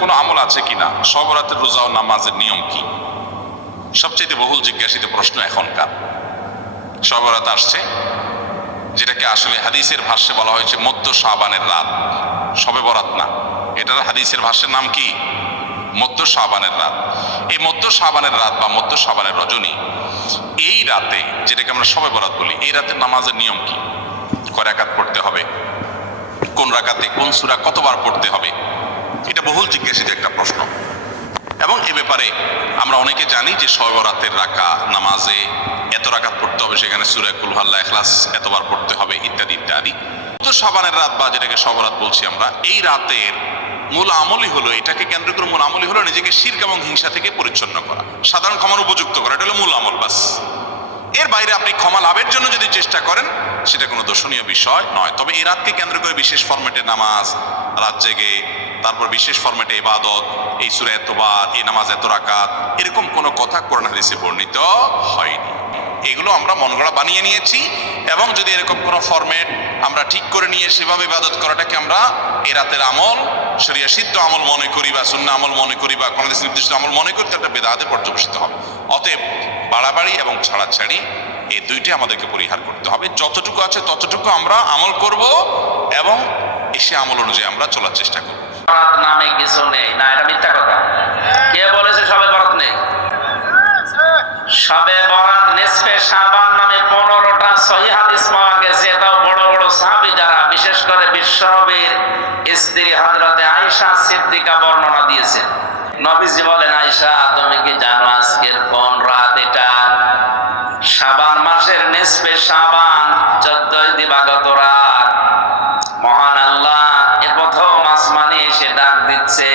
কোনো আমল আছে কিনা, শবে বরাতের রোজা ও নামাজের নিয়ম কি, সবচেয়ে বহুল জিজ্ঞাসিত প্রশ্ন এখনকার। শবে বরাত আসছে, যেটাকে আসলে হাদিসের ভাষ্যে বলা হয়েছে মধ্য শাবানের রাত, শবে বরাত না, এটার হাদিসের ভাষ্যের নাম কি? মধ্য শাবানের রাত। এই মধ্য শাবানের রাত বা মধ্য শাবানের রজনী, এই রাতে যেটাকে আমরা শবে বরাত বলি, এই রাতের নামাজের নিয়ম কি? কয় রাকাত পড়তে হবে, কোন রাকাতে কোন সূরা কতবার পড়তে হবে, এটা বহুল জিজ্ঞাসিত একটা প্রশ্ন। এবং এ ব্যাপারে আমরা অনেকে জানি যে শবে বরাতের নামাজে এত রাকাত পড়তে হবে, সেখানে সূরা কুল হু আল্লাহ ইখলাস এতবার পড়তে হবে, ইত্যাদি ইত্যাদি। তো শাবানের রাত বা যেটাকে শবে বরাত বলছি আমরা, এই রাতের মূল আমলই হলো, এটাকে কেন্দ্র করে মূল আমলই হলো নিজেকে শিরক এবং হিংসা থেকে পরিচ্ছন্ন করা, সাধারণ ক্ষমার উপযুক্ত করা, এটা হলো মূল আমল, বাস। এর বাইরে আপনি ক্ষমা লাভের জন্য যদি চেষ্টা করেন, সেটা কোনো দর্শনীয় বিষয় নয়। তবে এই রাতকে কেন্দ্র করে বিশেষ ফরম্যাটে নামাজ, রাত জেগে, তারপর বিশেষ ফরম্যাটে ইবাদত, এই সূরা এতবার, এই নামাজ এত রাকাত, এরকম কোনো কথা কোরআন হাদিসে বর্ণিত হয়নি। এগুলো আমরা মন গড়া বানিয়ে নিয়েছি। এবং যদি এরকম কোনো ফরম্যাট আমরা ঠিক করে নিয়ে সেভাবে ইবাদত করাটাকে আমরা এই রাতের আমল, শরিয়া সিদ্ধ আমল মনে করি বা সুন্নাহ আমল মনে করি বা কোনো নির্দিষ্ট আমল মনে করি, তাটা বেদাতে পর্যবেসিত হবে। অতএব বাড়াবাড়ি এবং ছাড়াছাড়ি এই দুইটি আমাদেরকে পরিহার করতে হবে। যতটুকু আছে ততটুকু আমরা আমল করব এবং এসে আমল অনুযায়ী আমরা চলার চেষ্টা করব। বরাত নামে কিছু নেই, না, এটা মিথ্যা কথা। কে বলেছে শবে বরাত নেই? শবে বরাত নিসফে শাবান নামে 15টা সহিহ হাদিস পাওয়া গেছে। এটাও বড় বড় সাহাবী যারা, বিশেষ করে বিশ্বনবীর স্ত্রী হযরতে আয়েশা সিদ্দিকা বর্ণনা দিয়েছেন। নবীজি বলেন, আয়েশা তুমি কি জানো আজকের কোন রাত এটা? শাবান মাসের নিসফে শাবান, 14 দিবাগত রাত। মহান আল্লাহ এ প্রথম আসমানে এসে ডাক দিচ্ছে,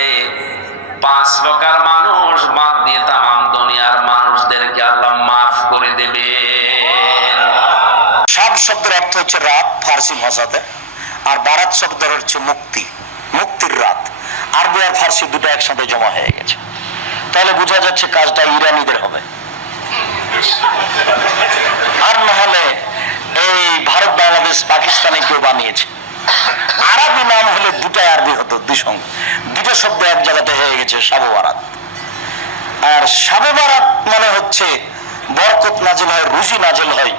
5 প্রকার মানুষ বাদ দিয়ে তামাম দুনিয়ার মানুষদেরকে আল্লাহ মাফ করে দেবে। শাব শব্দের অর্থ হচ্ছে রাত ফার্সি ভাষাতে, আর বারাত শব্দের হচ্ছে মুক্তি, মুক্তির রাত। আরবি আর ফার্সি দুটো একসাথে জমা হয়ে গেছে, তাহলে বোঝা যাচ্ছে কাজটা ইরানিদের হবে, আর না হলে এই ভারত, বাংলাদেশ, পাকিস্তানে কেউ বানিয়েছে। আরবি নাম হলে দুটাই আরবি হতো, দুটো শব্দ এক জায়গাতে হয়ে গেছে, শাবে বারাত। আর শাবে বারাত মানে হচ্ছে বরকত নাজিল হয়, রুজি নাজিল হয়,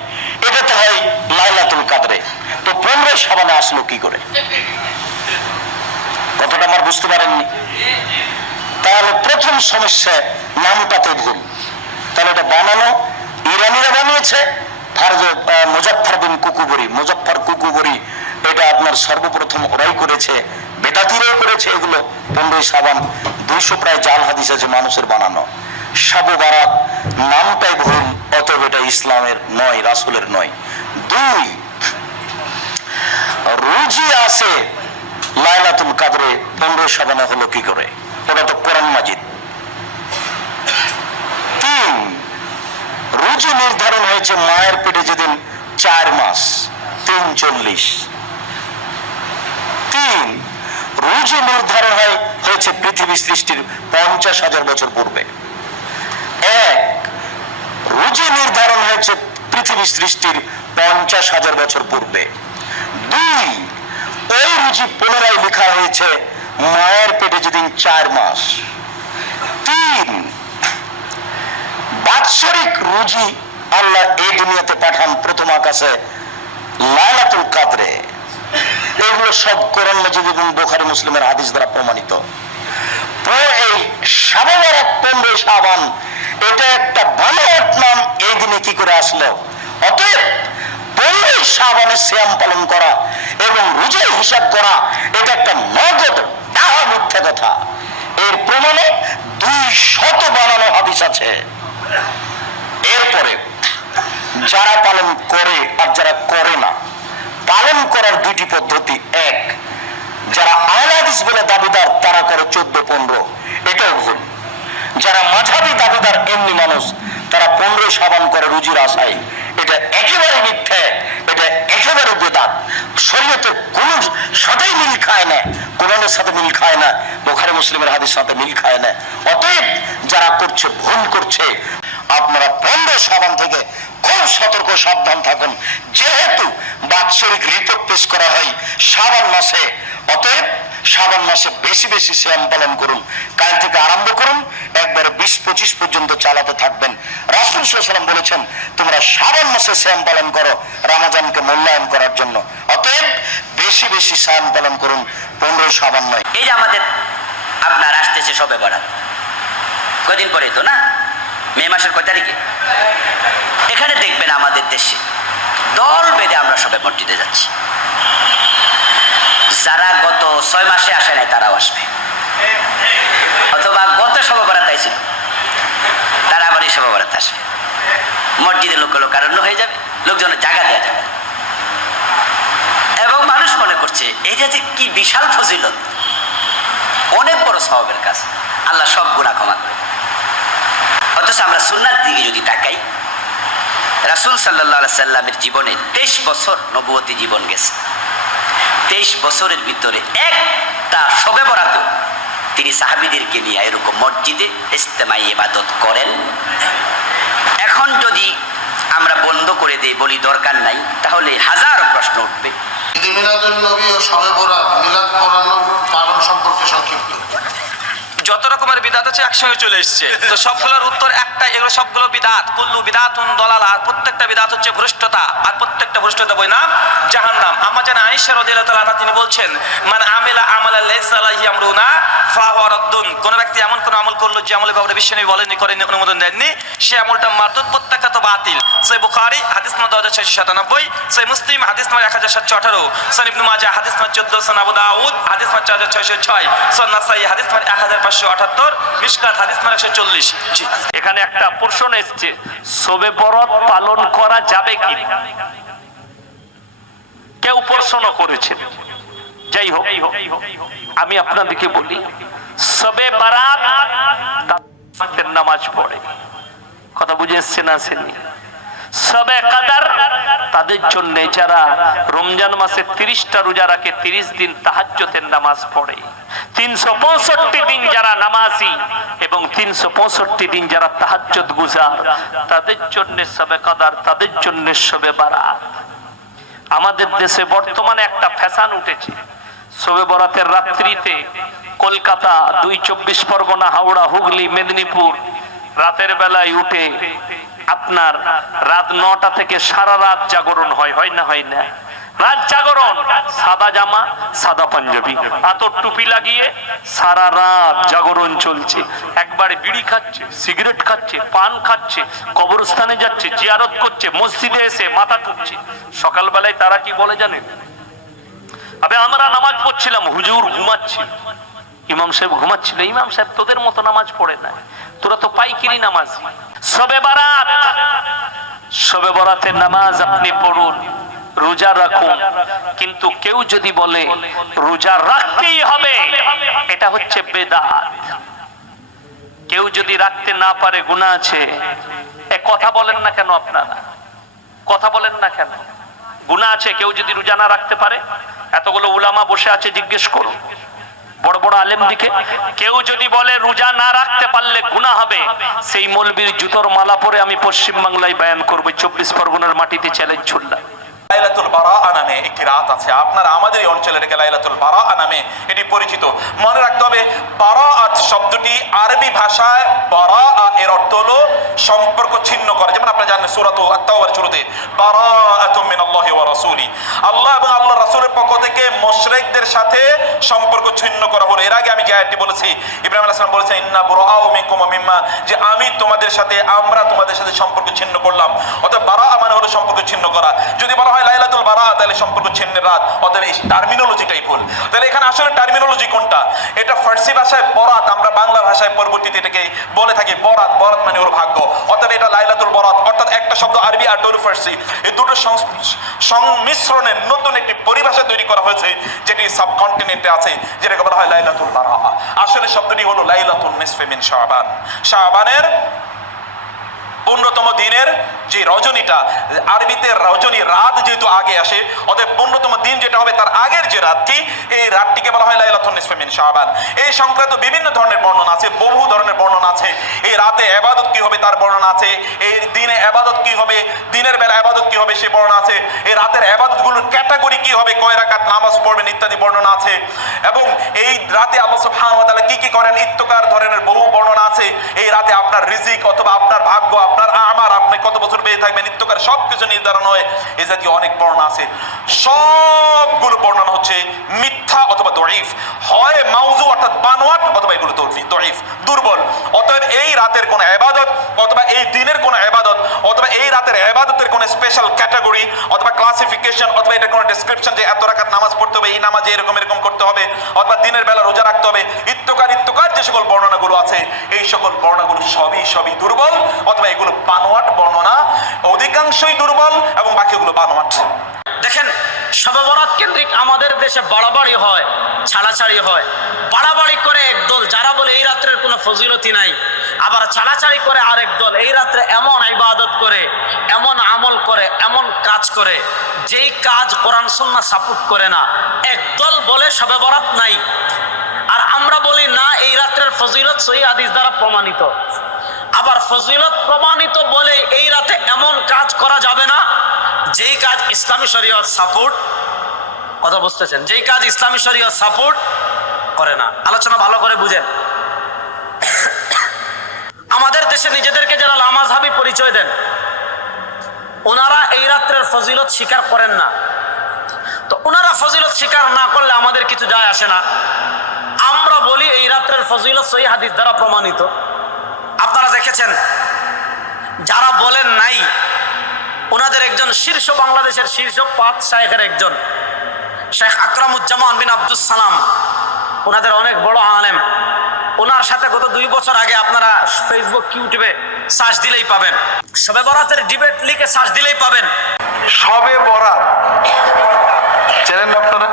এটা তো হয় লাইলাতুল কাদরে। তো 15 শাবানে আসলো কি করে? কথাটা আমার বুঝতে পারেননি? তাহলে প্রথম সমস্যা, নামটাতে ভুল। তাহলে এটা বানানো ইরানিরা বানিয়েছে। মুজাফফর বিন কুকুবরি, মুজাফফর কুকুবরি, এটা আপনার সর্বপ্রথম ওরাই করেছে, বেদাতিরাও করেছে এগুলো। 15 শাবান 200 প্রায় জাল হাদিস আছে মানুষের বানানো। শাবে বারাত নামটাই ভুল, অতএব এটা ইসলামের নয়, রাসূলের নয়। 2, রুজি আছে লাইলাতুল কাদরে, 15 শাবানে হলো কি করে? ওটা তো কোরআন মাজিদ। 3, রুজি নির্ধারণ হয়েছে মায়ের পেটে যেদিন 4 মাস, 340। 3, রুজি নির্ধারণ হয়েছে পৃথিবী সৃষ্টির 50,000 বছর পূর্বে। 1, রুজি নির্ধারণ হয়েছে পৃথিবী সৃষ্টির 50,000 বছর পূর্বে। 2, ওই রুজি পুনরায় লেখা হয়েছে মায়ের পেটে যেদিন 4 মাস। 3, বাৎসরিক রুজি আল্লাহ এই দুনিয়াতে পাঠান প্রথম আকাশে লাইলাতুল কাদরে। এগুলো সব কোরআন মাজিদ এবং বুখারী মুসলিমের হাদিস দ্বারা প্রমাণিত। তো এই শাবে বারাত 15 শাবান, এটা একটা বানোয়াট নাম, এই দিনে কি করে আসলো? অতএব 15 শাবানে সিয়াম পালন করা এবং রোজার হিসাব করা, এটা একটা নগদ ডাহা মিথ্যা কথা। এর প্রমাণে 200 বানানো হাদিস আছে। এরপরে যারা পালন করে আর যারা করে না, পালন করার 2টি পদ্ধতি। 1, যারা আহলে হাদিস বলে দাবিদার তারা করে 14-15, এটাও ভুল। যারা মাঝহাবি দাবিদার এমনি মানুষ, তারা 15 শাবান করে রুজির আশায়, এটা একেবারে মিথ্যে, এটা একেবারে বেদাত। শরীয়তের কোন সাথেই মিল খায় না, কোরআনের সাথে মিল খায় না, বুখারী মুসলিমের হাদিসের সাথে মিল খায় না। অতএব যারা করছে ভুল করছে। আপনারা 15 শাবান থেকে খুব সতর্ক সাবধান থাকুন, যেহেতু বাৎসরিক রিপোর্ট পেশ করা হয় শাবান মাসে। অতএব শাবান মাসে বেশি বেশি সিয়াম পালন করুন, কাল থেকে আরম্ভ করুন, একবারে 20-25 পর্যন্ত চালাতে থাকবেন। রাসূল সাল্লাল্লাহু আলাইহি ওয়াসাল্লাম বলেছেন তোমরা শাবান মাসে সিয়াম পালন করো রমজানকে মূল্যায়ন করার জন্য। অতএব বেশি বেশি সিয়াম পালন করুন, 15 শাবান নয়। এই যে আমাদের আপনার আসতেছে সবে বরাত, কদিন পরে তো না, মে মাসের কয় তারিখে? এখানে দেখবেন আমাদের দেশে দল বেঁধে আমরা সবে মসজিদে যাচ্ছি। যারা গত 6 মাসে আসে নাই তারাও আসবে, অথবা গত সবে বরাত আইছিল তারা আবার এই সবে বরাত আসবে। মসজিদে লোকারণ্য হয়ে যাবে, লোকজনের জায়গা দেওয়া যাবে। এবং মানুষ মনে করছে এটা যে কি বিশাল ফজিলত, অনেক বড় সওয়াবের কাজ, আল্লাহ সব গুনাহ ক্ষমা করে। অথচ আমরা সুন্নাত দিকে যদি তাকাই, রাসূল সাল্লাল্লাহু আলাইহি সাল্লামের জীবনে 23 বছর নবুয়তি জীবন গেছে। 23 বছরের ভিতরে একটা শবে বরাত তিনি সাহাবীদেরকে নিয়ে এরকম মসজিদে ইজতেমাই ইবাদত করেন। এখন যদি আমরা বন্ধ করে দেই, বলি দরকার নাই, তাহলে হাজারো প্রশ্ন উঠবে। ঈদে মিলাদুন নবী ও শবে বরাত মিলাদ পড়ানোর পালন সম্পর্কে সংক্ষিপ্ত। যত রকমের বিদাত আছে একসঙ্গে চলে এসেছে, তো সবগুলোর উত্তর একটা, এগুলো সবগুলো বিদাত। কুল্লু বিদাতুন দলালা, আর প্রত্যেকটা বিদাত হচ্ছে ভ্রষ্টতা, আর প্রত্যেকটা ভ্রষ্টতা বইনাম জাহান্নাম। আমার জানা আয়েশা রাদিয়াল্লাহু তাআলা আনহা তিনি বলছেন, মান আমিলা আমালান লাইসা আলাইহি আমরুনা ফাহুয়া রাদ্দুন। কোন ব্যক্তি এমন কোন আমল করলো যে আমলের ব্যাপারে বিশ্বনবী বলেননি, করেননি, অনুমোদন দেননি, সে আমলটা মারদুদ, প্রত্যাখ্যাত, বাতিল। সহিহ বুখারী হাদিস নম্বর 2697, সহিহ মুসলিম হাদিস নম্বর 1718, সহিহ ইবনে মাজাহ হাদিস নম্বর 1400, সহিহ আবু দাউদ হাদিস নম্বর 4606, সহিহ নাসাঈ হাদিস নম্বর 1578, মিশকাত হাদিস নম্বর 140। জি, এখানে একটা প্রশ্ন এসেছে, শবে বরাত পালন করা যাবে কি? কেউ প্রশ্ন করেছেন। যাই হোক, আমি আপনাদেরকে বলি, শবে বরাত তাদের নামাজ পড়ে, কথা বুঝে এসছে না? আসেনি? শবে কদর তাদের জন্য যারা রমজান মাসে 30টা রোজা রাখে, 30 দিন তাহাজ্জুদের নামাজ পড়ে, 365 দিন যারা নামাজি এবং 365 দিন যারা তাহাজ্জুদ গুজার, তাদের জন্য শবে কদর, তাদের জন্য শবে বরাত। আমাদের দেশে বর্তমানে একটা ফ্যাশন উঠেছে, শবে বরাতের রাত্রিতে কলকাতা, 2 24 পরগনা, হাওড়া, হুগলি, মেদিনীপুর রাতের বেলায় উঠে আপনার রাত 9টা থেকে সারা রাত জাগরণ হয়, হয় না? হয় না? রাত জাগরণ, সাদা জামা, সাদা পাঞ্জাবি, আতর টুপি লাগিয়ে সারা রাত জাগরণ চলছে। একবারে বিড়ি খাচ্ছে, সিগারেট খাচ্ছে, পান খাচ্ছে, কবরস্থানে যাচ্ছে, জিয়ারত করছে, মসজিদে এসে মাথা টুকছে। সকালবেলায় তারা কি বলে জানেন? আবে আমরা নামাজ পড়ছিলাম, হুজুর ঘুমাচ্ছি। ইমাম সাহেব ঘুমাচ্ছিল, ইমাম সাহেব তোদের মতো নামাজ পড়ে না, তোরা তো পাইকিরি নামাজ। শবে বরাত, শবে বরাতের নামাজ আপনি পড়ুন, রোজা রাখুন, কিন্তু কেউ যদি বলে রোজা রাখতেই হবে, এটা হচ্ছে বেদাত। কেউ যদি রাখতে না পারে গুনাহ আছে। এ কথা বলেন না কেন আপনারা? কথা বলেন না কেন? গুনাহ আছে কেউ যদি রোজা না রাখতে পারে? এতগুলো উলামা বসে আছে, জিজ্ঞেস করুন বড় বড় আলেম দিকে। কেউ যদি বলে রোজা না রাখতে পারলে গুনাহ হবে, সেই মৌলবীর জুতোর মালা পরে আমি পশ্চিম বাংলায় বয়ান করব, 24 পরগনার মাটিতে চ্যালেঞ্জ ছুড়লাম। লাইলাতুল বারাআ নামে একটি রাত আছে, আপনারা আমাদের এই অঞ্চলে এটাকে লাইলাতুল বারাআ নামে এটি পরিচিত। মনে রাখতে হবে, বারাআত শব্দটি আরবি ভাষায় বারাআ এর অর্থ হলো সম্পর্ক ছিন্ন করা। যেমন আপনারা জানেন সূরা আত-তাওবার শুরুতে বারাআতুম মিনাল্লাহি ওয়া রাসূলি, আল্লাহ এবং আল্লাহর রাসূলের পক্ষ থেকে মুশরিকদের সাথে সম্পর্ক ছিন্ন করা হলো। এর আগে আমি যে আয়াতটি বলেছি, ইব্রাহিম আলাইহিস সালাম বলেছেন ইন্না বুরাআউ মিনকুম ওয়া মিম্মা, যে আমি তোমাদের সাথে, আমরা তোমাদের সাথে সম্পর্ক ছিন্ন করলাম। অর্থাৎ বারাআ মানে হলো সম্পর্ক ছিন্ন করা। যদি বলা হয় লাইলাতুল বারাআ, তাহলে সম্পর্ক ছিন্নের রাত, অতএব এই টার্মিনোলজিটাই ভুল। তাহলে এখানে আসলে টার্মিনোলজি কোনটা? এটা ফার্সি ভাষায় বরাত, আমরা বাংলা ভাষায় পরবর্তীতে এটাকে বলে থাকি বরাত। বরাত মানে হলো ভাগ্য, অতএব এটা লাইলাতুল বরাত। অর্থাৎ একটা শব্দ আরবি আর দুটো ফার্সি, এই দুটো সংমিশ্রণে নতুন একটি পরিভাষা তৈরি করা হয়েছে, যেটি সাবকন্টিনেন্টে আছে, যেটাকে বলা হয় লাইলাতুল বারাআ। আসলে শব্দটি হলো লাইলাতুন নিসফি মিন শাবান, শাবানের 15তম দিনের যে রজনীটা, আরবিতে রজনী রাত যেহেতু আগে আসে, অতএব 15তম দিন যেটা হবে তার আগের যে রাতটি, এই রাতটিকে বলা হয় লাইলাতুন নিসফি মিন শাবান। এই সংক্রান্ত বিভিন্ন ধরনের বর্ণনা আছে, বহু ধরনের বর্ণনা আছে। এই রাতে ইবাদত কি হবে তার বর্ণনা আছে, এই দিনে ইবাদত কি হবে, দিনের বেলা ইবাদত কি হবে সেই বর্ণনা আছে, এই রাতের ইবাদতগুলোর ক্যাটাগরি কি হবে, কয় রাকাত নামাজ পড়বেন ইত্যাদি বর্ণনা আছে। এবং রাতে আল্লাহ সুবহানাহু ওয়া তাআলা কি কি করেন, ইত্তকার ধরনের বহু বর্ণনা আছে। এই রাতে আপনার রিজিক অথবা আপনার ভাগ্য, আপনার আমার, আপনি কত বছর বেঁচে থাকবেন, ইত্তকার সবকিছু নির্ধারণ হয়। এই জাতীয় অনেক বর্ণনা আছে। সবগুলো বর্ণনা হচ্ছে মিথ্যা অথবা দঈফ, হয় মাউযু অর্থাৎ বানোয়াট, অথবা এগুলো দঈফ, দুর্বল। অতএব এই রাতের কোন ইবাদত অথবা এই দিনের কোন ইবাদত অথবা এই রাতের ইবাদতের কোন স্পেশাল ক্যাটাগরি অথবা ক্লাসিফিকেশন অথবা এটা কোন ডেসক্রিপশন যে এত রাকাত নামাজ পড়তে হবে, এই নামাজে এরকম করতে হবে, অথবা দিনের বেলা রোজা রাখতে হবে, ইত্তকার যে সকল বর্ণনাগুলো আছে, এই সকল বর্ণনাগুলো সবই দুর্বল অথবা এগুলো বানোয়াট বর্ণনা, অধিকাংশই দুর্বল এবং বাকিগুলো বানোয়াট। দেখেন, শবে বরাত কেন্দ্রিক আমাদের দেশে বাড়াবাড়ি হয়, ছাড়াছাড়ি হয়। বাড়াবাড়ি করে একদল যারা বলে এই রাত্রের কোনো ফজিলতি নাই, আবার ছাড়াছাড়ি করে আরেক দল এই রাত্রে এমন ইবাদত করে, এমন আমল করে, এমন কাজ করে যেই কাজ কোরআন সুন্নাহ সাপোর্ট করে না। একদল বলে শবে বরাত নাই, আর আমরা বলি না এই রাত্রের ফজিলত সহিহ হাদিস দ্বারা প্রমাণিত। আবার ফজিলত প্রমাণিত বলে এই রাতে এমন কাজ করা যাবে না যেই কাজ ইসলামী শরীয়ত সাপোর্ট, কথা বুঝতেছেন, যেই কাজ ইসলামী শরীয়ত সাপোর্ট করে না। আলোচনা ভালো করে বুঝেন। আমাদের দেশে নিজেদেরকে যারা লামাযহাবী পরিচয় দেন, ওনারা এই রাত্রের ফজিলত স্বীকার করেন না। তো ওনারা ফজিলত স্বীকার না করলে আমাদের কিছু যায় আসে না। আমরা বলি এই রাত্রের ফজিলত সহিহ হাদিস দ্বারা প্রমাণিত। আপনারা দেখেছেন যারা বলেন নাই, ওনাদের একজন বাংলাদেশের শীর্ষ 5 শায়েখের একজন শেখ আকরামুজ্জামান বিন আব্দুস সালাম, ওনাদের অনেক বড় আলেম। ওনার সাথে গত 2 বছর আগে আপনারা ফেসবুক, ইউটিউবে সার্চ দিলেই পাবেন, শবে বরাতের ডিবেট লিখে সার্চ দিলেই পাবেন। শবে বরাত চেনেন আপনারা?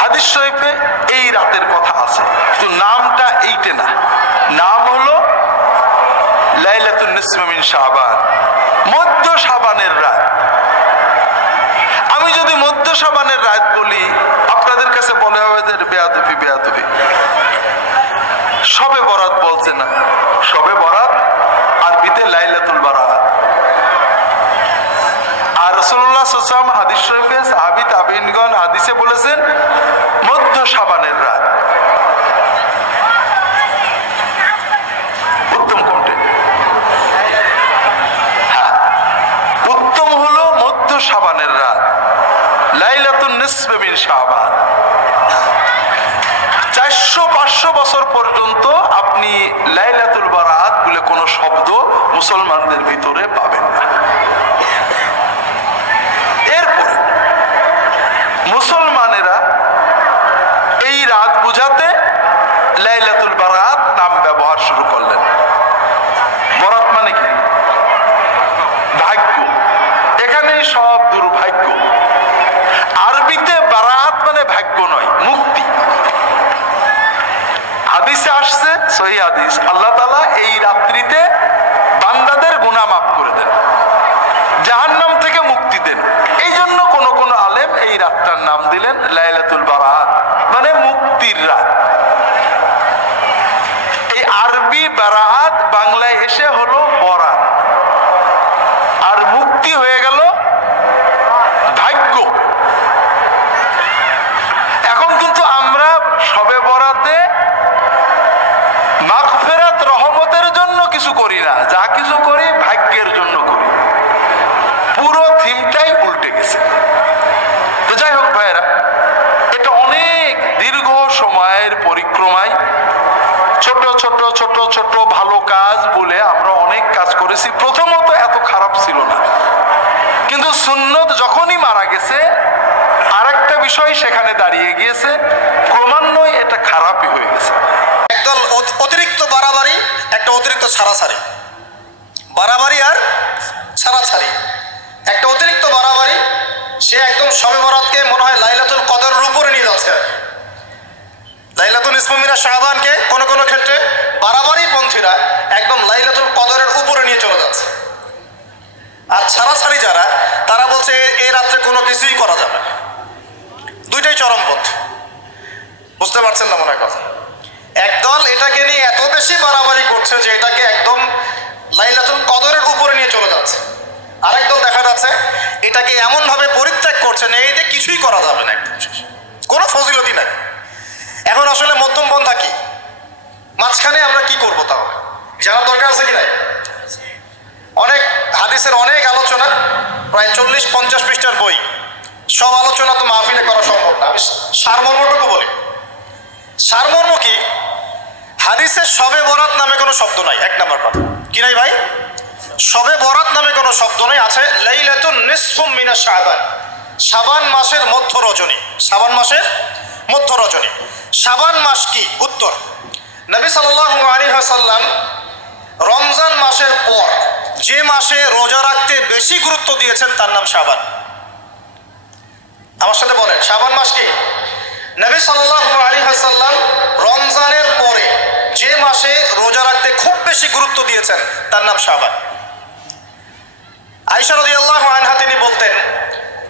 হাদিস শরীফে এই রাতের কথা আছে, কিন্তু নামটা এইটা না, নাম হলো লাইলাতুন নিসফি মিন শাবান, মধ্য শাবানের রাত। আমি যদি মধ্য শাবানের রাত বলি, আপনাদের কাছে মনে হবে যে বেয়াদবি। শবে বরাত বলছে না, শবে বরাত আরবিতে লাইলাতুল বারাত। আর রাসূলুল্লাহ সাল্লাল্লাহু আলাইহি ওয়াসাল্লাম হাদিস শরীফে সাহাবী তাবেঈনগণ হাদিসে বলেছেন মধ্য শাবানের রাত। উত্তম কোনটা? হ্যাঁ, উত্তম হলো মধ্য শাবানের রাত, লাইলাতুন নিসফি মিন শাবান। 400-500 বছর পর্যন্ত আপনি লাইলাতুল বারাত বলে কোনো শব্দ মুসলমানদের ভিতরে পাবেন না। এরপরে মুসলমানেরা এই রাত বুঝাতে লাইলাতুল বারাত নাম ব্যবহার শুরু করলেন। বরাত মানে কি? ভাগ্য। এখানেই সব দুর্ভাগ্য। আরবিতে বারাত মানে ভাগ্য নয়, মুক্তি। হাদিসে আসছে, সহিহ হাদিস, আল্লাহ তাআলা এই রাত্রিতে বান্দাদের গুনাহ মাফ করে দেন, জাহান্নাম থেকে মুক্তি দেন। এই জন্য কোন আলেম এই রাতটার নাম দিলেন লাইলাতুল বারাত, মানে মুক্তির রাত। এই আরবি বারাত বাংলায় এসে হলো বরাত, আর মুক্তি হয়ে গেল ভাগ্য। এখন কিন্তু আমরা শবে বরাতে মাগফিরাত রহমতের জন্য কিছু করি না, যা কিছু করি ভাগ্যের জন্য করি। পুরো থিমটাই উল্টে গেছে। তো যাই হোক ভাইরা, এটা অনেক দীর্ঘ সময়ের পরিক্রমায় ছোট ভালো কাজ বলে আমরা অনেক কাজ করেছি। প্রথমত এত খারাপ ছিল না, কিন্তু সুন্নত যখনই মারা গেছে আরেকটা বিষয় সেখানে দাঁড়িয়ে গিয়েছে, ক্রমান্বয়ে এটা খারাপই হয়ে গেছে। একদল অতিরিক্ত বাড়াবাড়ি, একটা অতিরিক্ত ছাড়াছাড়ি, বাড়াবাড়ি আর ছাড়াছাড়ি। একটা অতিরিক্ত বাড়াবাড়ি, সে একদম শবে বরাতকে মনে হয় লাইলাতুল কদরের উপরে নিয়ে যাচ্ছে। লাইলাতুল নিসফি মিন শাবানকে কোন ক্ষেত্রে বাড়াবাড়ি পন্থীরা একদম লাইলাতুল কদরের উপরে নিয়ে চলে যাচ্ছে। আর ছাড়াছাড়ি যারা, তারা বলছে এই রাত্রে কোনো কিছুই করা যাবে না। দুইটাই চরমপন্থ, বুঝতে পারছেন না মনে কথা। একদল এটাকে নিয়ে এত বেশি বাড়াবাড়ি করছে যে এটাকে একদম লাইলাতুল কদরের উপরে নিয়ে চলে যাচ্ছে। আরেক দল দেখা যাচ্ছে এটাকে এমন ভাবে পরিত্যাগ করছে না, এইটা কিছুই করা যাবে না, একদম শেষ। কোনো ফজিলতি নাই। এখন আসলে মধ্যম পন্থা কি, মাঝখানে আমরা কি করবো তাহলে জানার দরকার আছে কি নাই? অনেক হাদিসের অনেক আলোচনা, প্রায় 40-50 পৃষ্ঠার বই, সব আলোচনা তো মাহফিলে করা সম্ভব না। আমি সারমর্মটুকু বলি। সারমর্ম কি? হাদিসের শবে বরাত নামে কোনো শব্দ নাই, এক নাম্বার কথা। কি নাই ভাই? শবে বরাত নামে কোনো শব্দ নেই। আছে লাইলাতুন নিসফুম মিনাশ শাবান, শাবান মাসের মধ্য রজনী। শাবান মাসের মধ্য রজনী। শাবান মাস কি? উত্তর, নবী সাল্লাল্লাহু আলাইহি ওয়াসাল্লাম রমজান মাসের পর যে মাসে রোজা রাখতে বেশি গুরুত্ব দিয়েছেন তার নাম শাবান। আমার সাথে বলেন, শাবান মাস কি? নবী সাল্লাল্লাহু আলাইহি ওয়াসাল্লাম রমজানের পরে যে মাসে রোজা রাখতে খুব বেশি গুরুত্ব দিয়েছেন তার নাম শাবান। আয়েশা রাদিয়াল্লাহু আনহা তিনি বলতেন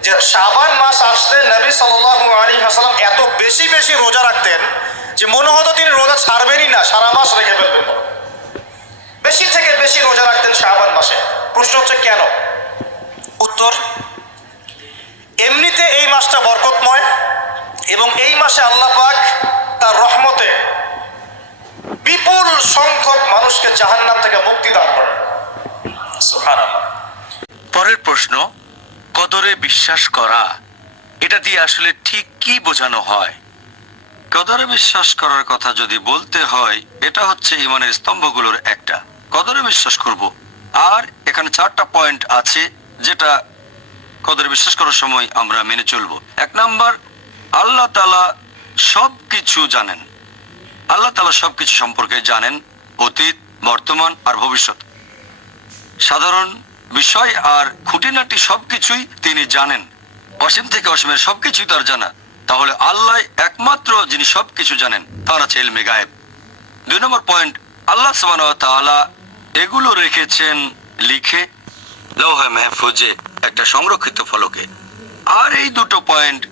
যে শাবান মাস আসলে নবী সাল্লাল্লাহু আলাইহি ওয়াসাল্লাম এত বেশি বেশি রোজা রাখতেন যে মনে হতো তিনি রোজা ছাড়বেনই না, সারা মাস রেখে ফেলবেন। বেশি থেকে বেশি রোজা রাখতেন শাবান মাসে। প্রশ্ন হচ্ছে কেন? উত্তর, এমনিতে এই মাসটা বরকতময় এবং এই মাসে আল্লাহ পাক তার রহমতে বিপুল সংখ্যক মানুষকে জাহান্নাম থেকে মুক্তি দান করেন। সুবহানাল্লাহ। পরের প্রশ্ন, কদরে বিশ্বাস করা, এটা দিয়ে আসলে ঠিক কি বোঝানো হয়? কদরে বিশ্বাস করার কথা যদি বলতে হয়, এটা হচ্ছে ঈমানের স্তম্ভগুলোর একটা। কদরে বিশ্বাস করব, আর এখানে 4টা পয়েন্ট আছে যেটা কদরে বিশ্বাস করার সময় আমরা মেনে চলব। 1 নাম্বার, আল্লাহ তাআলা সবকিছু জানেন। আল্লাহ তাআলা সবকিছু সম্পর্কে জানেন, অতীত, বর্তমান আর ভবিষ্যৎ। সাধারণ বিষয় আর খুঁটিনাটি সবকিছুই তিনি জানেন। অসীম থেকে অসীমের সবকিছুই তার জানা। তাহলে আল্লাহ একমাত্র যিনি সবকিছু জানেন, তার আছে ইলমে গায়েব। 2 নম্বর পয়েন্ট, আল্লাহ সুবহানাহু ওয়া তাআলা এগুলো রেখেছেন লিখে লৌহে মাহফুজে, একটা সংরক্ষিত ফলকে। আর এই 2টো পয়েন্ট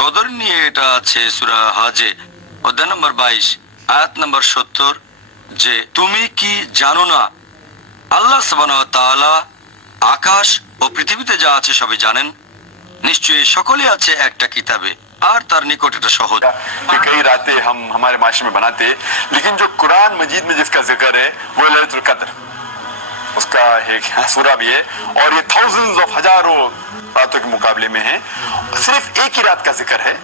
কদর নিয়ে এটা আছে সূরা হজে অধ্যায় নম্বর 22 আয়াত নম্বর 70, যে তুমি কি জানো না আল্লাহ সুবহানাহু ওয়া তাআলা আকাশ ও পৃথিবীতে যা আছে সবই জানেন। নিশ্চয়ই সকলে আছে একটা কিতাবে, আর তার নিকট এটা সহজ। कि कई रातें हम हमारे माशरे में बनाते, लेकिन जो कुरान मजीद में जिसका जिक्र है वो लैलतुल कद्र, उसका एक सूरा भी है, और ये थाउजेंड्स ऑफ हजारों रातों के मुकाबले में है। सिर्फ एक ही रात का जिक्र है,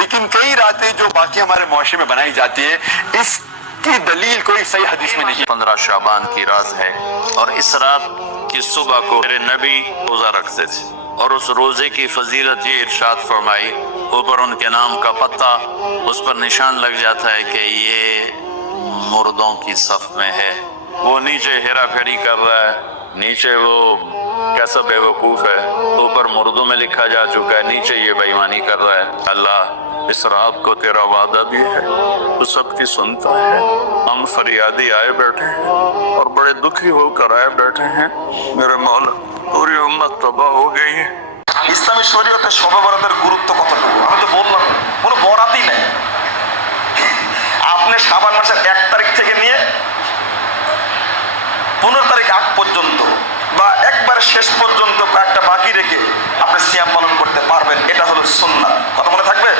लेकिन कई रातें जो बाकी हमारे मुआशरे में बनाई जाती है, इसकी दलील कोई सही हदीस में नहीं। 15 शाबान की रात है और इस रात की सुबह को मेरे नबी रोजा रखते थे, और उस रोजे की फजीलत ये इरशाद फरमाई, ऊपर उनके नाम का पत्ता, उस पर निशान लग जाता है कि ये मुर्दों की सफ में है। वो नीचे हेरा फेरी कर रहा है, नीचे वो कैसा बेवकूफ है, ऊपर मुर्दों में लिखा जा चुका है, नीचे ये बेईमानी कर रहा है। अल्लाह, इस रात को तेरा वादा भी है, तो सबकी सुनता है। हम फरियादी आए बैठे हैं और बड़े दुखी होकर आए बैठे हैं, मेरे मौला पूरी उम्मत तबाह हो गई है। ইসলামী শরীয়তে শবে বরাতের গুরুত্ব কতটুকু? আমি তো বললাম কোনো বরাতই নেই। আপনি শাবান মাসের 1 তারিখ থেকে নিয়ে 15 তারিখ আগ পর্যন্ত বা একবার শেষ পর্যন্ত কয়েকটা বাকি রেখে আপনি সিয়াম পালন করতে পারবেন, এটা হলো সুন্নাত। কথা মনে থাকবে?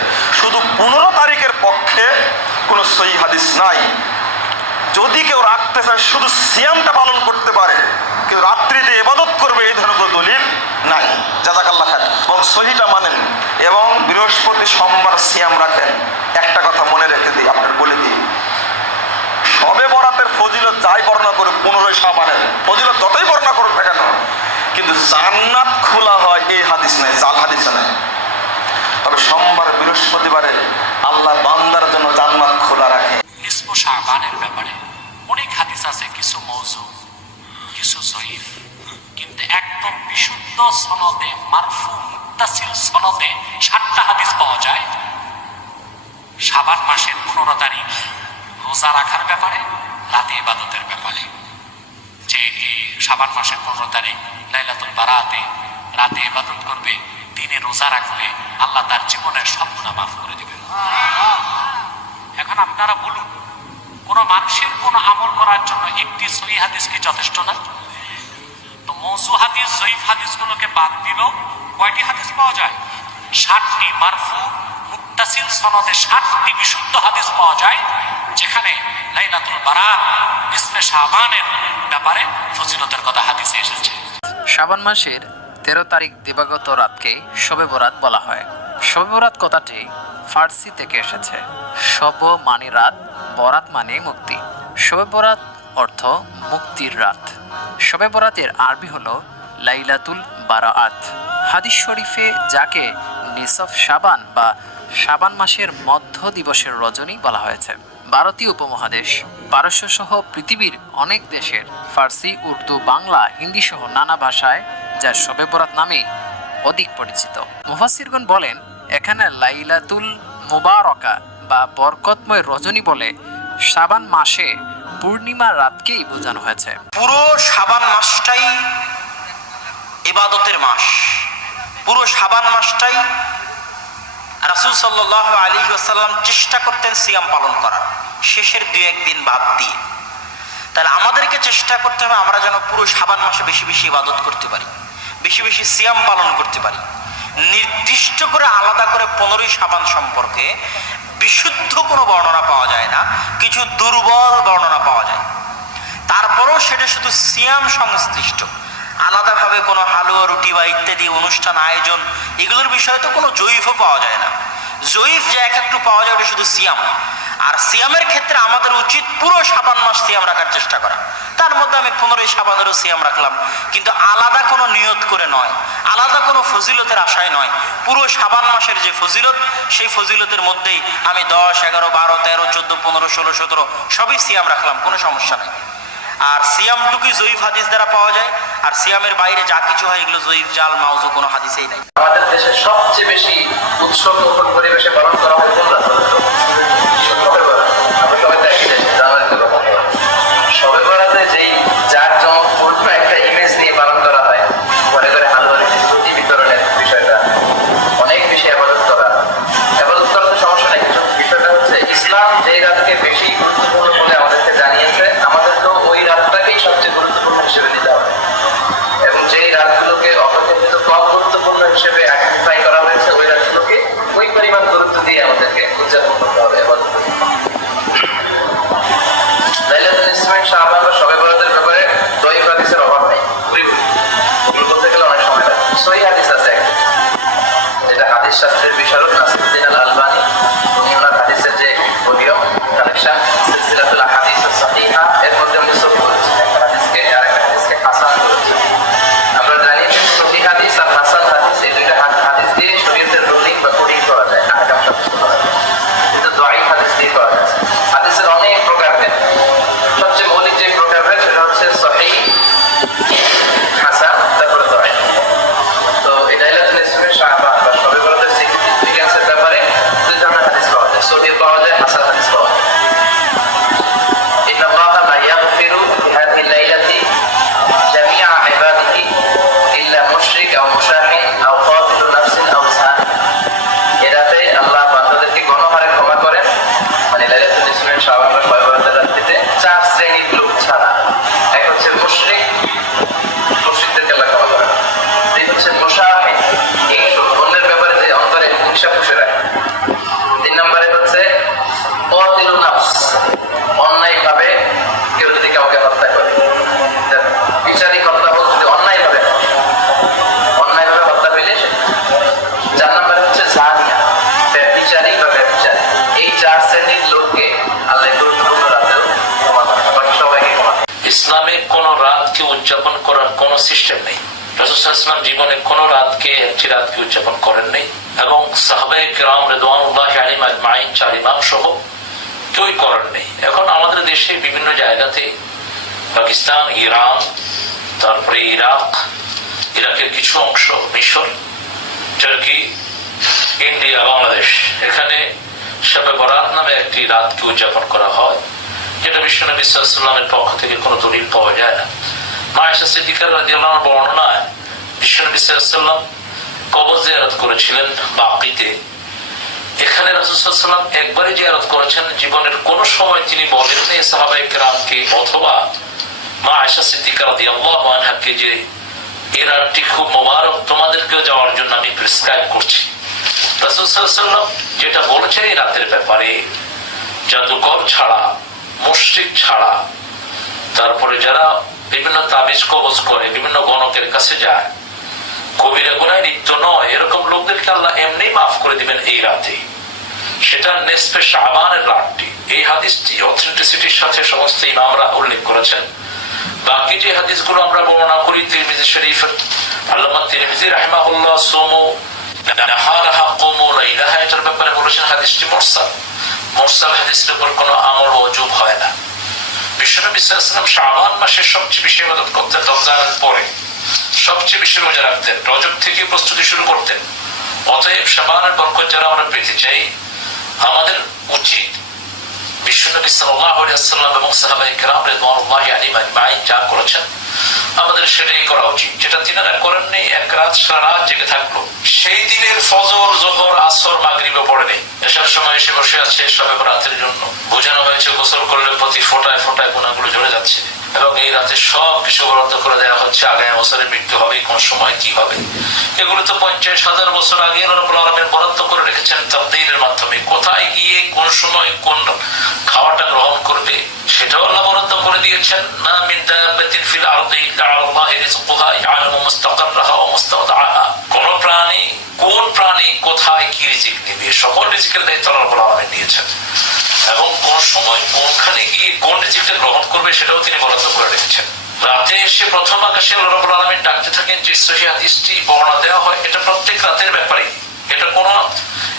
শুধু 15 তারিখের পক্ষে কোনো সহিহ হাদিস নাই। যদি কেউ রাখতে চায় শুধু সিয়ামটা পালন করতে পারে, কিন্তু রাত্রিতে ইবাদত করবে এই ধরনের কোনো দলিল নাই। জাযাকাল্লাহ খাইর। এবং সহিটা মানেন এবং বৃহস্পতি সোমবার সিয়াম রাখেন। একটা কথা মনে রেখে দিই, আপনার বলে দিই, শবে বরাতের ফজিলত যাই বর্ণনা করে 15 শাবানের ফজিলত যতই বর্ণনা করুন না কেন, কিন্তু জান্নাত খোলা হয় এই হাদিস নেই, জাল হাদিস নেই। তবে সোমবার বৃহস্পতিবারে আল্লাহ বান্দার জন্য জান্নাত খোলা রাখে। নিসফ শাবানের ব্যাপারে অনেক হাদিস আছে, কিছু মওযু, কিছু জয়ীফ, কিন্তু একদম বিশুদ্ধ সনদে মারফু মুত্তাসিল সনদে 7টা হাদিস পাওয়া যায় শাবান মাসের 15 তারিখ রোজা রাখার ব্যাপারে, রাতে ইবাদতের ব্যাপারে। যে এই শাবান মাসের 15 তারিখ লাইলাতুল বারাতে রাতে ইবাদত করবে, দিনে রোজা রাখলে আল্লাহ তার জীবনের সব গুনাহ মাফ করে দিবেন। এখন আপনারা বলুন, কোন মানুষের কোন আমল করার জন্য একটি সহিহ হাদিস কি যথেষ্ট না? তো মওযু হাদিস, জয়ীফ হাদিসগুলোকে বাদ দিল কয়টি হাদিস পাওয়া যায়? 7টি মারফু মুত্তাসিল মুত্তাসিল সনদে 60টি বিশুদ্ধ হাদিস পাওয়া যায় যেখানে লাইলাতুল বারাত নিসফে শাবানের ব্যাপারে ফজিলতের কথা হাদিসে এসেছে। শাবান মাসের 13 তারিখ দিবাগত রাতকে শবে বরাত বলা হয়। শবে বরাত কথাটি ফার্সি থেকে এসেছে। শব মানে রাত, বরাত মানে মুক্তি। শবে বরাত অর্থ মুক্তির রাত। শবে বরাতের আরবি হলো লাইলাতুল বারাআত। হাদিস শরীফে যাকে নিসফ শাবান বা শাবান মাসের মধ্য দিবসের রজনী বলা হয়েছে। ভারতীয় উপমহাদেশ, পারস্য সহ পৃথিবীর অনেক দেশের ফার্সি, উর্দু, বাংলা, হিন্দি সহ নানা ভাষায় যা শবে বরাত নামে অধিক পরিচিত। মুফাসসিরগণ বলেন, এখানে লাইলাতুল মুবারকা বা বরকতময় রজনী বলে শাবান মাসে পূর্ণিমা রাতকেই বোঝানো হয়েছে। পুরো শাবান মাসটাই ইবাদতের মাস। পুরো শাবান মাসটাই রাসূল সাল্লাল্লাহু আলাইহি ওয়াসাল্লাম চেষ্টা করতেন সিয়াম পালন করার, শেষের 2-1 দিন বাদ দিয়ে। তাহলে আমাদেরকে চেষ্টা করতে হবে আমরা যেন পুরো শাবান মাসে বেশি বেশি ইবাদত করতে পারি, বেশি বেশি সিয়াম পালন করতে পারি। নির্দিষ্ট করে আলাদা করে 15ই শাবান সম্পর্কে বিশুদ্ধ কোনো বর্ণনা পাওয়া যায় না, কিছু দুর্বল বর্ণনা পাওয়া যায়। তারপরও সেটা শুধু সিয়াম সংশ্লিষ্ট, আলাদাভাবে কোনো হালুয়া, রুটি বা ইত্যাদি অনুষ্ঠান আয়োজন এগুলোর বিষয়ে তো কোনো জয়ীফও পাওয়া যায় না। জয়ীফ যে একটু পাওয়া যায় ওটা শুধু সিয়াম। আর সিয়ামের ক্ষেত্রে আমাদের উচিত পুরো শাবান মাস সিয়াম রাখার চেষ্টা করা। তার মধ্যে আমি 15ই শাবানেরও সিয়াম রাখলাম, কিন্তু আলাদা কোনো নিয়ত করে নয়, আলাদা কোনো ফজিলতের আশায় নয়। পুরো শাবান মাসের যে ফজিলত, সেই ফজিলতের মধ্যেই আমি 10, 11, 12, 13, 14, 15, 16, 17 সবই সিয়াম রাখলাম, কোনো সমস্যা নেই। আর সিয়ামটুকুই জয়ীফ হাদিস দ্বারা পাওয়া যায়, আর সিয়ামের বাইরে যা কিছু হয় এগুলো জয়ীফ, জাল, মাউজু কোনো হাদিসেই নাই। আমাদের দেশে সবচেয়ে বেশি উৎসব মুখর পরিবেশে পালন করা হয় কোন রাত? শবে বরাত। আমরা সবাই তো একই দেশে, জানুয়ারিতে পালন করা হয়। শবে বরাতে যেই জাঁকজমকপূর্ণ একটা ইমেজ নিয়ে পালন করা হয়, ঘরে ঘরে হালুয়া রুটি বিতরণের বিষয়টা, অনেক বেশি আবাদত করা। আবাদত করা তো সমস্যা নেই, কিন্তু বিষয়টা হচ্ছে ইসলাম যেই রাতকে বেশি গুরুত্বপূর্ণ বলে আমাদেরকে জানিয়েছে, আমাদের তো ওই রাতটাকেই সবচেয়ে গুরুত্বপূর্ণ হিসেবে নিতে হবে। এবং যেই রাতগুলোকে অপেক্ষাকৃত কম গুরুত্বপূর্ণ হিসেবে আইডেন্টিফাই করা হয়েছে, ওই রাতগুলোকে ওই পরিমাণ গুরুত্ব দিয়ে আমাদেরকে উদযাপন করতে হবে। লাইলাতুল নিসফে শাবান বা শবে বরাতের ব্যাপারে জয়ীফ হাদিসের অভাব নেই, বলতে গেলে অনেক সময় লাগে। সহিহ হাদিস আছে একটা, যেটা হাদিস শাস্ত্রের বিশারদ নাসিরুদ্দিন আল আলবানী, উনি ওনার হাদিসের যে ভলিউম কালেকশন সিলসিলাতুল আহাদিস আস-সাহিহা, এর মধ্যে উনি সহিহ বলেছেন একটা হাদিসকে, আর একটা হাদিসকে হাসান বলেছেন। আমরা জানি যে সহিহ হাদিস আর হাসান হাদিস এই দুইটা হাদিস দিয়ে শরীয়তের রুলিং বা কোডিং করা যায়, আহকাম সাব্যস্ত করা যায়, কিন্তু দাঈফ হাদিস দিয়ে করা যায়। হাদিসের অনেক প্রকার হয়, সবচেয়ে মৌলিক যে প্রকার হয় সেটা হচ্ছে সহিহ, হাসান, তারপরে দাঈফ। তো এই লাইলাতুল নিসফে শাবান বা শবে বরাতের সিগনিফিকেন্সের ব্যাপারে দুই ধরনের হাদিস পাওয়া যায়, সহিহ পাওয়া যায়, হাসান হাদিস পাওয়া যায়। ইন্নাল্লাহা লা ইয়াগফিরু বিহাদিহি লাইলাতি জামিআ ইবাদিহি ইল্লা মুশরিক আও মুশাহিন আও কাতিলু নাফসিন আও সানি। এ রাতে আল্লাহ বান্দাদেরকে গণহারে ক্ষমা করেন, মানে লাইলাতুল নিসফে শাবান বা শবে বরাতের রাত্রিতে 4 শ্রেণীর লোক ছাড়া। এক হচ্ছে মুশরিক, মুশরিকদেরকে আল্লাহ ক্ষমা করেন। দুই হচ্ছে মুশাহিন, অন্যের ব্যাপারে যে অন্তরে হিংসা পুষে রাখে। 3 নম্বরে হচ্ছে কাতিলু নাফস, অন্যায়ভাবে কেউ যদি কাউকে হত্যা করে, বিচারিক হত্যা হোক, যদি অন্যায়ভাবে হত্যা পেলে। 4 নম্বরে হচ্ছে জানিয়া, বিচারিক বা ব্যভিচারী। এই 4 শ্রেণীর লোককে আল্লাহ গুরুত্বপূর্ণ রাতেও ক্ষমা করেন, বাকি সবাইকে ক্ষমা করেন। ইসলামে কোনো রাতকে উদযাপন করার কোনো সিস্টেম নেই। রাসূল সাল্লাল্লাহু আলাইহি ওয়াসাল্লাম জীবনে কোনো রাতকে একটি রাতকে উদযাপন করেন নাই, এবং সাহাবায়ে কেরাম রিদওয়ানুল্লাহি আলাইহিম আজমাইন 4 ইমাম সহ কেউই করেন নেই। এখন আমাদের দেশে বিভিন্ন জায়গাতে, পাকিস্তান, ইরান, তারপরে ইরাকের কিছু অংশ, মিশর, টার্কি, ইন্ডিয়া, বাংলাদেশ, এখানে শবে বরাত নামে একটি রাতকে উদযাপন করা হয়, যেটা বিশ্বনবী সাল্লাল্লাহু আলাইহি ওয়াসাল্লামের পক্ষ থেকে কোনো দলিল পাওয়া যায় না। মা আয়েশা সিদ্দিকা রাদিয়াল্লাহু আনহার বর্ণনায় বিশ্বনবী সাল্লাল্লাহু আলাইহি ওয়াসাল্লাম কবর জিয়ারত করেছিলেন বাকিতে। এখানে রাসূল সাল্লাল্লাহু আলাইহি ওয়াসাল্লাম একবারই জিয়ারত করেছেন, জীবনের কোন সময় তিনি বলেননি সাহাবায়ে কেরামকে অথবা মা আয়েশা সিদ্দিকা রাদিয়াল্লাহু আনহাকে যে এই রাতটি খুব মোবারক, তোমাদেরকেও যাওয়ার জন্য আমি প্রেসক্রাইব করছি। রাসূল সাল্লাল্লাহু আলাইহি ওয়াসাল্লাম যেটা বলেছেন এই রাতের ব্যাপারে, জাদুকর ছাড়া, মুশরিক ছাড়া, তারপরে যারা বিভিন্ন তাবিজ কবজ করে, বিভিন্ন গণকের কাছে যায়, কবিরা গুনাহে লিপ্ত নয়, এরকম লোকদেরকে আল্লাহ এমনি মাফ করে দিবেন এই রাতে। সেটা নিসফে শাবানের রাতটি। এই হাদিসটি অথেন্টিসিটির সাথে সমস্ত ইমামরা উল্লেখ করেছেন। বাকি যে হাদিসগুলো আমরা বর্ণনা করি তিরমিজি শরীফের, আল্লামা তিরমিজি রাহিমাহুল্লাহ সুমু নাহারাহা কুমু লাইলাহা, এটার ব্যাপারে বলেছেন হাদিসটি মুরসাল। মুরসাল হাদিসের উপর কোনো আমল ওয়াজিব হয় না। বিশ্বনবী সাল্লাল্লাহু আলাইহি ওয়াসাল্লাম শাবান মাসে সবচেয়ে বেশি ইবাদত করতেন, রমজানের পরে সবচেয়ে বেশি রোজা রাখতেন, রজব থেকে প্রস্তুতি শুরু করতেন। অতএব শাবানের বরকত যারা আমরা পেতে চাই, আমাদের উচিত বিশ্বনবী সাল্লাল্লাহু আলাইহি ওয়াসাল্লাম এবং সাহাবায়ে কেরাম রিদওয়ানুল্লাহি আলাইহিম আজমাইন যা করেছেন আমাদের সেটাই করা উচিত। যেটা তিনারা করেননি, এক রাত সারা রাত জেগে থাকলো, সেই দিনের ফজর, যোহর, আসর, মাগরিবে পড়েনি, এসার সময় এসে বসে আছে শবে বরাতের জন্য। বোঝানো হয়েছে গোসল করলে প্রতি ফোঁটায় ফোঁটায় গুনাহগুলো ঝরে যাচ্ছে, এবং এই রাতে সব কিছু বরাদ্দ করে দেওয়া হচ্ছে, আগামী বছরে মৃত্যু হবে, কোন সময় কি হবে। এগুলো তো 50,000 বছর আগে রব্বুল আলামিন বরাদ্দ করে রেখেছেন তাকদীরের মাধ্যমে। কোথায় গিয়ে কোন সময় কোন খাওয়াটা গ্রহণ করবে সেটাও আল্লাহ বরাদ্দ করে দিয়েছেন। মা মিন দাব্বাতিন ফিল আরদি ইল্লা আলাল্লাহি রিজকুহা ইয়ালামু মুস্তাকাররাহা ওয়া মুস্তাওদাআহা। কোন প্রাণী কোন প্রাণী কোথায় কি রিজিক নেবে, সকল রিজিকের দায়িত্ব রব্বুল আলামিন নিয়েছেন, এবং কোন সময় কোনখানে গিয়ে কোন রিজিকটা গ্রহণ করবে সেটাও তিনি বরাদ্দ করে রেখেছেন। রাতে এসে প্রথম আকাশে আল্লাহ রাব্বুল আলামিন ডাকতে থাকেন, যে সহিহ হাদিসটি বর্ণনা দেওয়া হয় এটা প্রত্যেক রাতের ব্যাপারে, এটা কোনো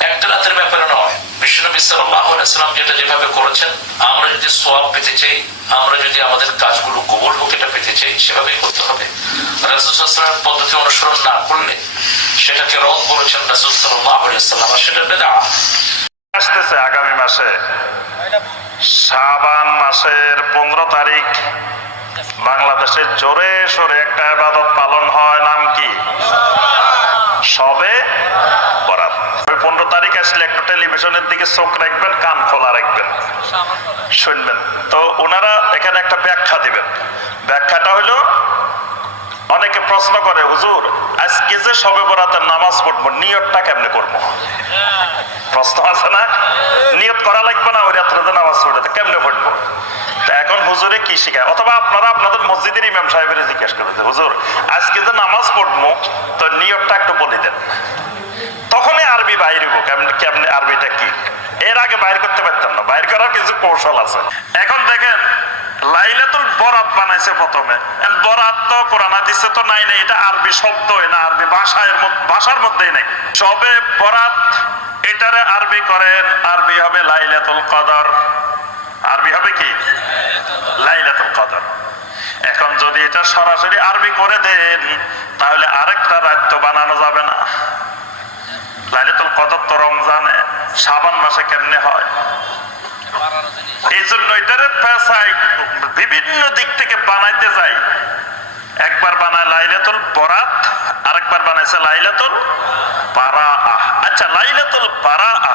একটা রাতের ব্যাপারে নয়। বিশ্বনবী সাল্লাল্লাহু আলাইহি ওয়াসাল্লাম যেটা যেভাবে করেছেন, আমরা যদি সওয়াব পেতে চাই, আমরা যদি আমাদের কাজগুলো কবুল হোক এটা পেতে চাই, সেভাবেই করতে হবে। রাসূল সাল্লাল্লাহু আলাইহি ওয়াসাল্লামের পদ্ধতি অনুসরণ না করলে সেটাকে রদ বলেছেন রাসূল সাল্লাল্লাহু আলাইহি ওয়াসাল্লাম, আর সেটা বিদআত। আসতেছে আগামী মাসে শাবান মাসের 15 তারিখ বাংলাদেশে জোরে সোরে একটা ইবাদত পালন হয়, নাম কি? শবে বরাত। ওই 15 তারিখ আসলে একটু টেলিভিশনের দিকে চোখ রাখবেন, কান খোলা রাখবেন, শুনবেন। তো ওনারা এখানে একটা ব্যাখ্যা দিবেন। ব্যাখ্যাটা হলো, অনেকে প্রশ্ন করে, হুজুর আজকে যে শবে বরাতের নামাজ পড়বো, নিয়তটা কেমনে করবো? প্রশ্ন আছে না? নিয়ত করা লাগবে না ওই রাত্রে যে নামাজ পড়তে, কেমনে পড়বো? এখন হুজুরে কি শিখায়? অথবা আপনারা আপনাদের মসজিদের ইমাম সাহেবের জিজ্ঞেস করেন, হুজুর আজকে যে নামাজ পড়বো তো নিয়তটা একটু বলে দেন। তখনই আরবি বাইর হইব, কেমনে আরবিটা কি, এর আগে বাইর করতে পারতাম না। বাইর করার কিছু কৌশল আছে। এখন দেখেন লাইলাতুল বরাত বানাইছে প্রথমে, বরাত তো কোরআন হাদিসে তো নাই, এটা আরবি শব্দ, না আরবি ভাষার মধ্যেই নাই। শবে বরাত এটারে আরবি করেন, আরবি হবে লাইলাতুল কদর। আরবি হবে কি? লাইলাতুল কদর। এখন যদি এটা সরাসরি আরবি করে দেন তাহলে আরেকটা রাত তো বানানো যাবে না। লাইলাতুল কদর তো রমজানে, শাবান মাসে কেমনে হয়? এই জন্য এটারে পেশায় বিভিন্ন দিক থেকে বানাইতে যাই। একবার বানায় লাইলাতুল বরাত, আরেকবার বানাইছে লাইলাতুল বারাআহ। আচ্ছা, লাইলাতুল বারাআহ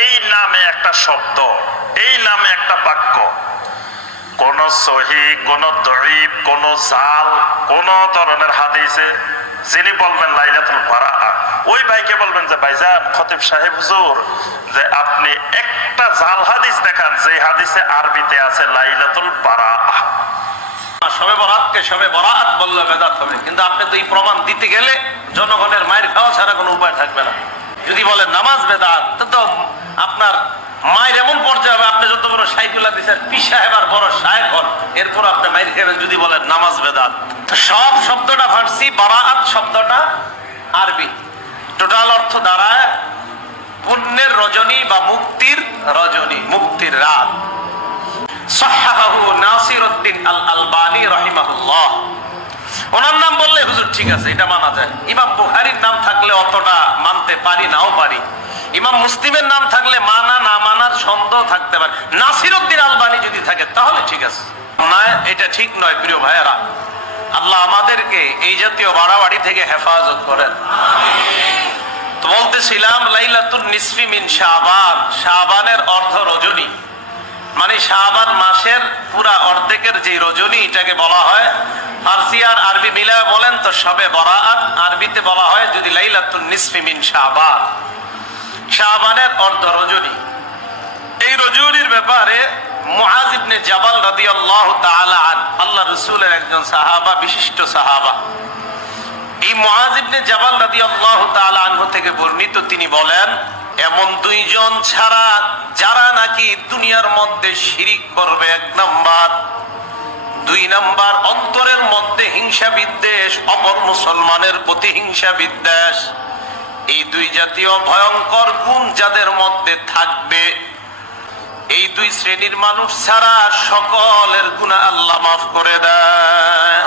এই নামে একটা শব্দ, এই নামে একটা বাক্য, কোন সহি, কোন দঈফ, কোন জাল, কোন ধরনের হাদিসে যিনি বলবেন লাইলাতুল বারাআহ, ওই ভাইকে বলবেন যে ভাইজান, খতিব সাহেব হুজুর, যে আপনি একটা জাল হাদিস দেখান যে হাদিসে আরবিতে আছে লাইলাতুল বারাআহ। শবে বরাতকে শবে বরাত বললে বেদাত হবে, কিন্তু আপনি তো এই প্রমাণ দিতে গেলে জনগণের মায়ের খাওয়া ছাড়া কোনো উপায় থাকবে না। যদি বলেন নামাজ বেদাত, তো আপনার মায়ের এমন পর্যায়ে হবে, আপনি যত বড় সাইকুল্লাহ দিচ্ছেন, পীর সাহেব আর বড় সাহেব হন, এরপর আপনি মায়ের খাবেন যদি বলেন নামাজ বেদাত। তো সব শব্দটা ফার্সি, বারাআত শব্দটা আরবি। টোটাল অর্থ দাঁড়ায় পুণ্যের রজনী বা মুক্তির রজনী, মুক্তির রাত। সাহহাহু নাসিরউদ্দিন আল আলবানী রাহিমাহুল্লাহ। ওনার নাম বললে হুজুর ঠিক আছে, এটা মানা যায়। ইমাম বুখারীর নাম থাকলে অতটা মানতে পারি, নাও পারি। ইমাম মুসলিমের নাম থাকলে মানা না মানার সন্দেহ থাকতে পারে। নাসিরউদ্দিন আলবানী যদি থাকে তাহলে ঠিক আছে, না এটা ঠিক নয়। প্রিয় ভাইয়েরা, আল্লাহ আমাদেরকে এই জাতীয় বাড়াবাড়ি থেকে হেফাজত করেন। তো বলতেছিলাম লাইলাতুন নিসফি মিন শাবান, শাবানের অর্ধ রজনী, মানে শাবান মাসের পুরা অর্ধেকের যে রজনী এটাকে বলা হয়, ফার্সি আর আরবি মিলায় বলেন তো শবে বরাআত, আরবিতে বলা হয় যদি লাইলাতুন নিসফি মিন শাবান, শাবানের অর্ধ রজনী। এই রজনীর ব্যাপারে মুআজ ইবনে জাবাল রাদিয়াল্লাহু তাআলা আল্লাহ রাসূলের একজন সাহাবা, বিশিষ্ট সাহাবা। এই মুআজ ইবনে জাবাল রাদিয়াল্লাহু তাআলা আনহু থেকে বর্ণিত, তিনি বলেন এমন দুইজন ছাড়া যারা নাকি দুনিয়ার মধ্যে শিরিক করবে, 1 নাম্বার, 2 নাম্বার অন্তরের মধ্যে হিংসা বিদ্বেষ, অপর মুসলমানের প্রতি হিংসা বিদ্বেষ, এই 2 জাতীয় ভয়ঙ্কর গুণ যাদের মধ্যে থাকবে, এই 2 শ্রেণীর মানুষ ছাড়া সকলের গুনাহ আল্লাহ মাফ করে দেয়।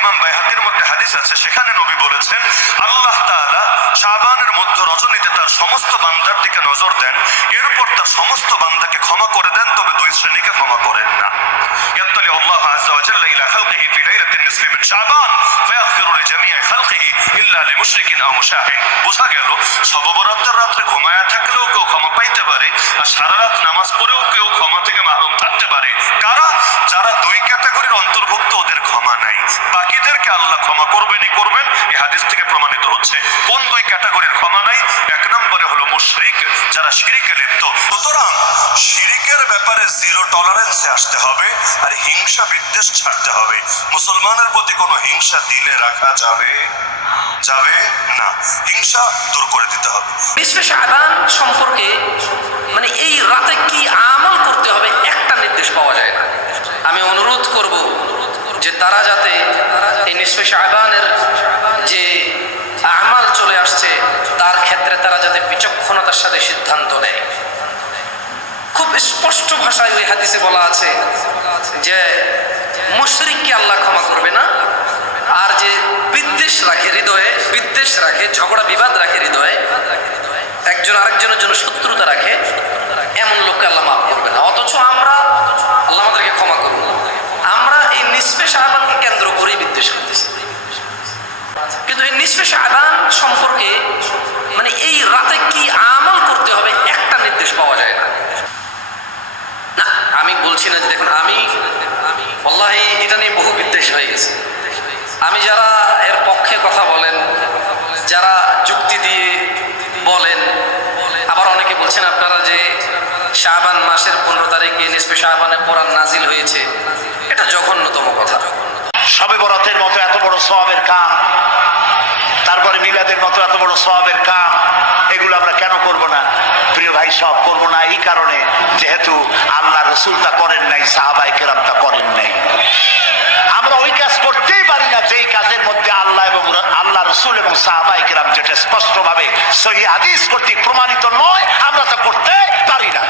ইমাম বাইহাকির মধ্যে হাদিস আছে, সেখানে নবী বলেছেন আল্লাহ তাআলা শাবানের মধ্য রজনীতে তার সমস্ত বান্দার দিকে নজর দেন, এরপর তার সমস্ত বান্দাকে ক্ষমা করে দেন, তবে 2 শ্রেণীকে ক্ষমা করেন না। ইয়াত্তালি আল্লাহু আযজা ওয়া জাল্লা ইলা খালকিহি ফি লাইলাতিন নিসফি মিন শাবান ফায়াগফিরু লিজামিই খালকিহি ইল্লা লিমুশরিকিন আও মুশাহিন। বোঝা গেল শবে বরাতের রাতে ঘুমায়া থাকলেও কেউ ক্ষমা পাইতে পারে, আর সারা রাত নামাজ পড়েও কেউ ক্ষমা থেকে মাহরুম থাকতে পারে। কারা? যারা 2 ক্যাটাগরির অন্তর্ভুক্ত, ওদের ক্ষমা নাই, বাকিদেরকে আল্লাহ ক্ষমা করবেনই করবেন। এই হাদিস থেকে প্রমাণিত হচ্ছে কোন 2 ক্যাটাগরির ক্ষমা নাই। 1 নম্বরে হলো মুশরিক, যারা শিরিকে লিপ্ত। সুতরাং শিরিকের ব্যাপারে 0 টলারেন্সে আসতে হবে, আর হিংসা বিদ্বেষ ছাড়তে হবে। মুসলমানের প্রতি কোনো হিংসা দিলে রাখা যাবে না, হিংসা দূর করে দিতে হবে। নিসফে শাবান সম্পর্কে মানে এই রাতে কি আমল করতে হবে একটা নির্দেশ পাওয়া যায় না। আমি অনুরোধ করব যে তারা যাতে এই নিসফে শাবানের যে আমাল চলে আসছে তার ক্ষেত্রে তারা যাতে বিচক্ষণতার সাথে সিদ্ধান্ত নেয়। খুব স্পষ্ট ভাষায় ওই হাদিসে বলা আছে যে মুশরিককে আল্লাহ ক্ষমা করবে না, আর যে বিদ্বেষ রাখে হৃদয়ে, বিদ্বেষ রাখে, ঝগড়া বিবাদ রাখে হৃদয়ে, একজন আরেকজনের জন্য শত্রুতা রাখে, এমন লোককে আল্লাহ মাফ করবে না। অথচ আমরা, আল্লাহ আমাদেরকে ক্ষমা করুন, আমরা এই নিসফে শাবানকে কেন্দ্র করেই বিদ্বেষ করতেছি। কিন্তু এই নিসফে শাবান সম্পর্কে মানে এই রাতে কি আমল করতে হবে একটা নির্দেশ পাওয়া যায় না। না, আমি বলছি না যে দেখুন আমি আল্লাহি এটা নিয়ে বহু বিদ্বেষ হয়ে গেছে। আমি যারা এর পক্ষে কথা বলেন, যারা যুক্তি দিয়ে বলেন, আবার অনেকে বলছেন আপনারা যে শাবান মাসের 15 তারিখে নিসফে শাবানে কোরআন নাজিল হয়েছে, এটা জঘন্যতম কথা। শবে বরাতের মতো এত বড় সওয়াবের কাম, তারপরে মিলাদের মতো এত বড় সওয়াবের কাম, এগুলো আমরা কেন করব না? প্রিয় ভাই, সব করব না এই কারণে যেহেতু আল্লাহ রাসূল তা করেন নাই, সাহাবায়ে কেরাম তা করেন নাই। আমরা ওই কাজ করতেই পারি না যেই কাজের মধ্যে আল্লাহ রাসূল এবং সাহাবায়ে কেরাম যেটা স্পষ্টভাবে সহিহ হাদিস কর্তৃক প্রমাণিত নয়, আমরা তা করতে পারি না।